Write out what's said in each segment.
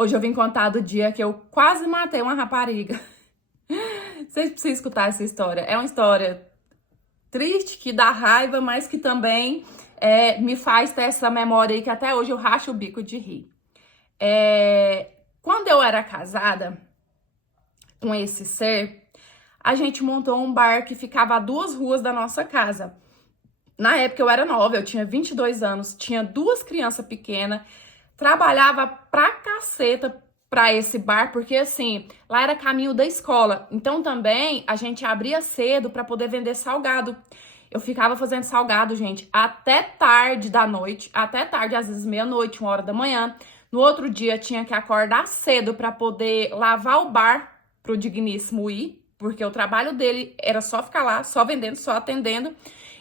Hoje eu vim contar do dia que eu quase matei uma rapariga. Vocês precisam escutar essa história. É uma história triste, que dá raiva, mas que também me faz ter essa memória aí que até hoje eu racho o bico de rir. Quando eu era casada com esse ser, a gente montou um bar que ficava a 2 ruas da nossa casa. Na época eu era nova, eu tinha 22 anos, tinha 2 crianças pequenas, trabalhava pra caceta pra esse bar, porque assim, lá era caminho da escola. Então também a gente abria cedo pra poder vender salgado. Eu ficava fazendo salgado, gente, até tarde da noite, até tarde, às vezes meia-noite, 1 hora da manhã. No outro dia tinha que acordar cedo pra poder lavar o bar pro digníssimo ir, porque o trabalho dele era só ficar lá, só vendendo, só atendendo.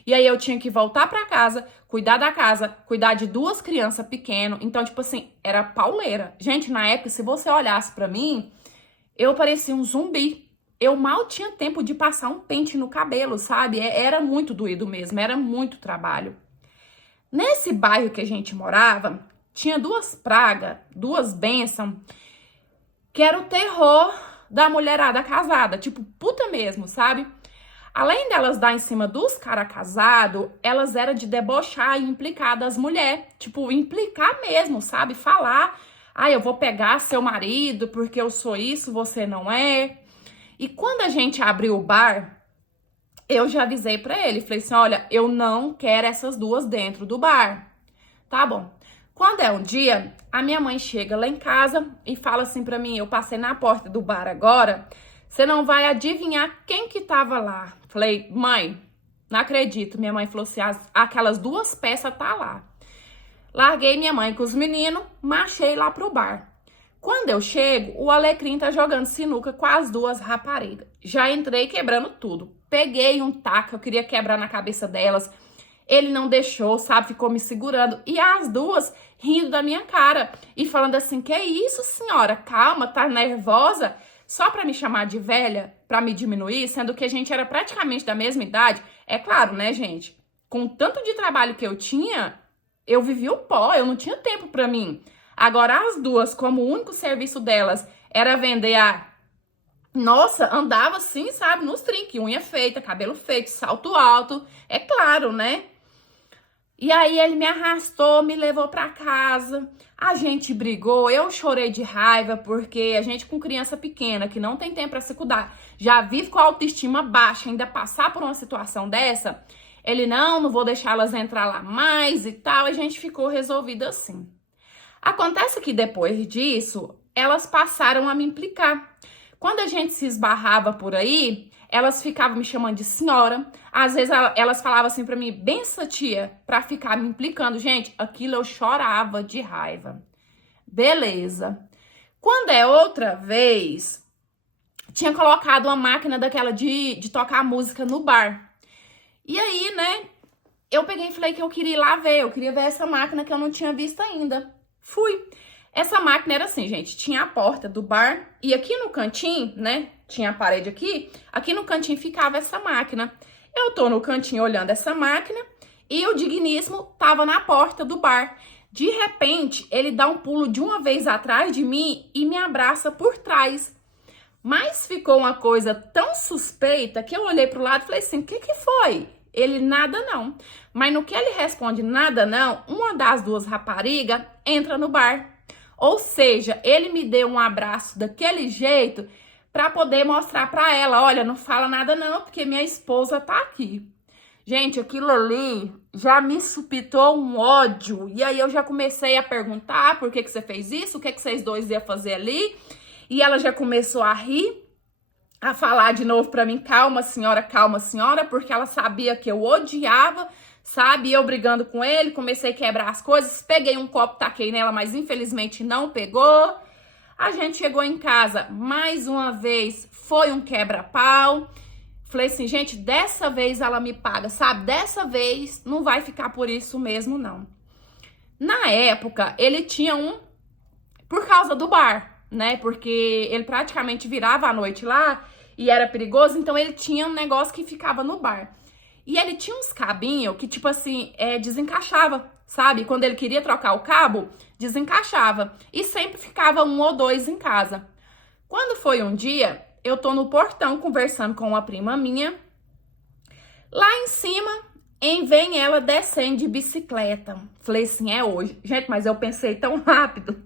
E aí eu tinha que voltar pra casa, cuidar da casa, cuidar de 2 crianças pequenas. Então, tipo assim, era pauleira. Gente, na época, se você olhasse pra mim, eu parecia um zumbi. Eu mal tinha tempo de passar um pente no cabelo, sabe? Era muito doído mesmo, era muito trabalho. Nesse bairro que a gente morava, tinha 2 pragas, 2 bênçãos, que era o terror da mulherada casada. Tipo, puta mesmo, sabe? Além delas dar em cima dos caras casados, elas eram de debochar e implicar das mulheres. Tipo, implicar mesmo, sabe? Falar, eu vou pegar seu marido porque eu sou isso, você não é. E quando a gente abriu o bar, eu já avisei pra ele. Falei assim, olha, eu não quero essas 2 dentro do bar. Tá bom. Quando é um dia, a minha mãe chega lá em casa e fala assim pra mim, eu passei na porta do bar agora, você não vai adivinhar quem que tava lá. Falei, mãe, não acredito. Minha mãe falou assim, aquelas 2 peças tá lá. Larguei minha mãe com os meninos, marchei lá pro bar. Quando eu chego, o Alecrim tá jogando sinuca com as 2 raparigas. Já entrei quebrando tudo. Peguei um taco, eu queria quebrar na cabeça delas. Ele não deixou, sabe? Ficou me segurando. E as 2 rindo da minha cara. E falando assim, que isso, senhora? Calma, tá nervosa? Só pra me chamar de velha, pra me diminuir, sendo que a gente era praticamente da mesma idade. É claro, né, gente? Com o tanto de trabalho que eu tinha, eu vivia o pó, eu não tinha tempo pra mim. Agora, as 2, como o único serviço delas era vender Nossa, andava assim, sabe, nos trinques, unha feita, cabelo feito, salto alto, é claro, né? E aí ele me arrastou, me levou pra casa, a gente brigou, eu chorei de raiva, porque a gente com criança pequena, que não tem tempo pra se cuidar, já vive com a autoestima baixa, ainda passar por uma situação dessa, ele, não vou deixar elas entrar lá mais e tal, a gente ficou resolvido assim. Acontece que depois disso, elas passaram a me implicar. Quando a gente se esbarrava por aí, elas ficavam me chamando de senhora. Às vezes elas falavam assim pra mim, benção tia, pra ficar me implicando. Gente, aquilo eu chorava de raiva. Beleza. Quando é outra vez, tinha colocado uma máquina daquela de tocar música no bar. E aí, né, eu peguei e falei que eu queria ir lá ver. Eu queria ver essa máquina que eu não tinha visto ainda. Fui. Essa máquina era assim, gente, tinha a porta do bar e aqui no cantinho, né, tinha a parede aqui no cantinho ficava essa máquina. Eu tô no cantinho olhando essa máquina e o digníssimo tava na porta do bar. De repente, ele dá um pulo de uma vez atrás de mim e me abraça por trás. Mas ficou uma coisa tão suspeita que eu olhei pro lado e falei assim, o que foi? Ele, nada não. Mas no que ele responde nada não, uma das 2 raparigas entra no bar. Ou seja, ele me deu um abraço daquele jeito pra poder mostrar pra ela, olha, não fala nada não, porque minha esposa tá aqui. Gente, aquilo ali já me supitou um ódio. E aí eu já comecei a perguntar por que você fez isso, o que vocês 2 iam fazer ali. E ela já começou a rir, a falar de novo pra mim, calma senhora, porque ela sabia que eu odiava, sabe? Eu brigando com ele, comecei a quebrar as coisas, peguei um copo, taquei nela, mas infelizmente não pegou. A gente chegou em casa, mais uma vez, foi um quebra-pau. Falei assim, gente, dessa vez ela me paga, sabe? Dessa vez não vai ficar por isso mesmo, não. Na época, ele tinha por causa do bar, né? Porque ele praticamente virava a noite lá e era perigoso, então ele tinha um negócio que ficava no bar. E ele tinha uns cabinhos que, tipo assim, desencaixava, sabe? Quando ele queria trocar o cabo, desencaixava. E sempre ficava um ou dois em casa. Quando foi um dia, eu tô no portão conversando com uma prima minha. Lá em cima, vem ela descendo de bicicleta. Falei assim, é hoje. Gente, mas eu pensei tão rápido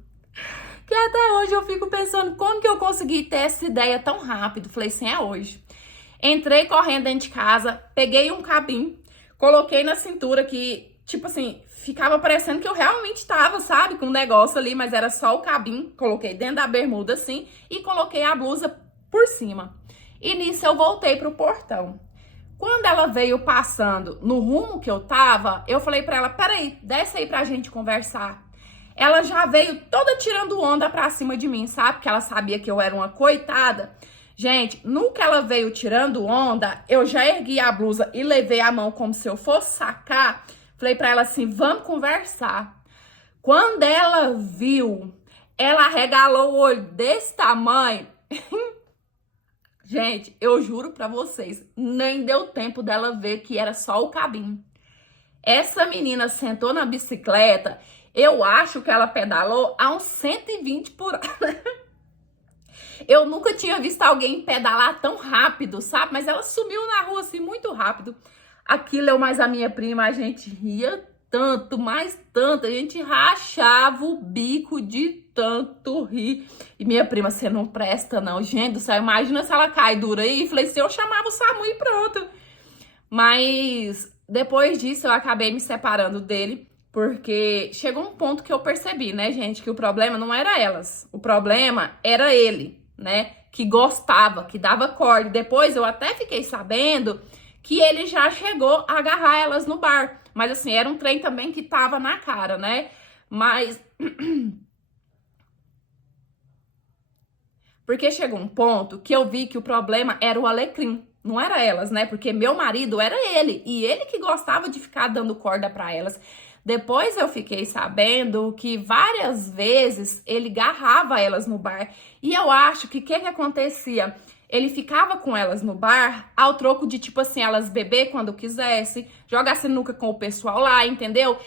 que até hoje eu fico pensando como que eu consegui ter essa ideia tão rápido. Falei assim, é hoje. Entrei correndo dentro de casa, peguei um cabinho, coloquei na cintura que, tipo assim, ficava parecendo que eu realmente tava, sabe, com um negócio ali, mas era só o cabinho. Coloquei dentro da bermuda assim e coloquei a blusa por cima. E nisso eu voltei pro portão. Quando ela veio passando no rumo que eu tava, eu falei pra ela, peraí, desce aí pra gente conversar. Ela já veio toda tirando onda pra cima de mim, sabe? Porque ela sabia que eu era uma coitada. Gente, no que ela veio tirando onda, eu já ergui a blusa e levei a mão como se eu fosse sacar. Falei pra ela assim, vamos conversar. Quando ela viu, ela arregalou o olho desse tamanho. Gente, eu juro pra vocês, nem deu tempo dela ver que era só o cabinho. Essa menina sentou na bicicleta, eu acho que ela pedalou a uns 120 por hora. Eu nunca tinha visto alguém pedalar tão rápido, sabe? Mas ela sumiu na rua assim muito rápido. Aquilo eu mais a minha prima, a gente ria tanto, mais tanto. A gente rachava o bico de tanto rir. E minha prima, você não presta não. Gente do céu, imagina se ela cai dura aí. Falei assim, eu chamava o SAMU e pronto. Mas depois disso eu acabei me separando dele. Porque chegou um ponto que eu percebi, né, gente? Que o problema não era elas. O problema era ele, né? Que gostava, que dava corda. Depois eu até fiquei sabendo que ele já chegou a agarrar elas no bar. Mas assim, era um trem também que tava na cara, né? Mas... Porque chegou um ponto que eu vi que o problema era o alecrim. Não era elas, né? Porque meu marido era ele. E ele que gostava de ficar dando corda pra elas. Depois eu fiquei sabendo que várias vezes ele agarrava elas no bar. E eu acho que o que acontecia? Ele ficava com elas no bar ao troco de, tipo assim, elas beber quando quisesse, jogar sinuca com o pessoal lá, entendeu?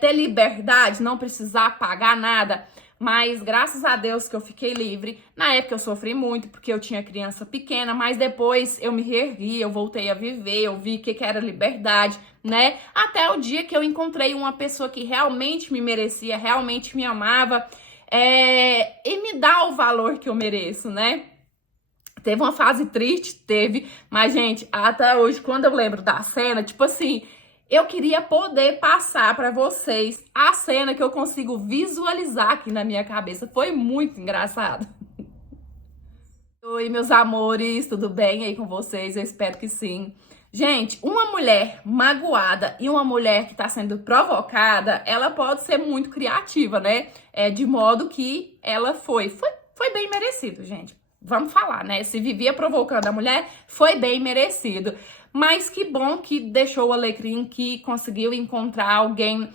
Ter liberdade, não precisar pagar nada. Mas graças a Deus que eu fiquei livre. Na época eu sofri muito porque eu tinha criança pequena, mas depois eu me reergui, eu voltei a viver, eu vi o que era liberdade, né? Até o dia que eu encontrei uma pessoa que realmente me merecia, realmente me amava, e me dá o valor que eu mereço, né? Teve uma fase triste, teve, mas, gente, até hoje, quando eu lembro da cena, tipo assim, eu queria poder passar pra vocês a cena que eu consigo visualizar aqui na minha cabeça. Foi muito engraçado. Oi, meus amores, tudo bem aí com vocês? Eu espero que sim. Gente, uma mulher magoada e uma mulher que tá sendo provocada, ela pode ser muito criativa, né? De modo que ela foi bem merecido, gente. Vamos falar, né? Se vivia provocando a mulher, foi bem merecido. Mas que bom que deixou o alecrim, que conseguiu encontrar alguém.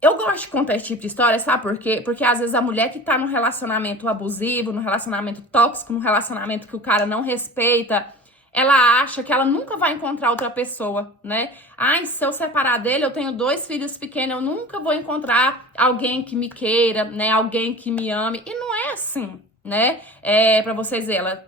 Eu gosto de contar esse tipo de história, sabe por quê? Porque às vezes a mulher que tá num relacionamento abusivo, num relacionamento tóxico, num relacionamento que o cara não respeita, ela acha que ela nunca vai encontrar outra pessoa, né? Ai, se eu separar dele, eu tenho 2 filhos pequenos, eu nunca vou encontrar alguém que me queira, né? Alguém que me ame. E não é assim, né? Pra vocês verem, ela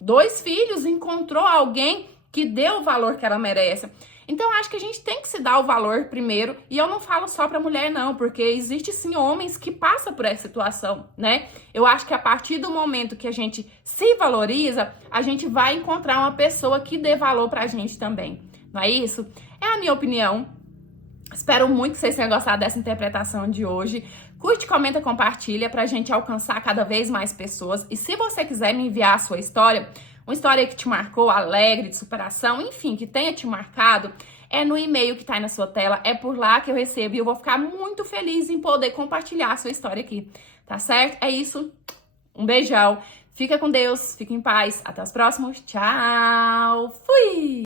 2 filhos, encontrou alguém que deu o valor que ela merece. Então, acho que a gente tem que se dar o valor primeiro. E eu não falo só pra mulher, não. Porque existe, sim, homens que passam por essa situação, né? Eu acho que a partir do momento que a gente se valoriza, a gente vai encontrar uma pessoa que dê valor pra gente também. Não é isso? É a minha opinião. Espero muito que vocês tenham gostado dessa interpretação de hoje. Curte, comenta, compartilha pra gente alcançar cada vez mais pessoas. E se você quiser me enviar a sua história... Uma história que te marcou, alegre, de superação, enfim, que tenha te marcado, é no e-mail que tá aí na sua tela, é por lá que eu recebo e eu vou ficar muito feliz em poder compartilhar a sua história aqui, tá certo? É isso, um beijão, fica com Deus, fica em paz, até os próximos, tchau, fui!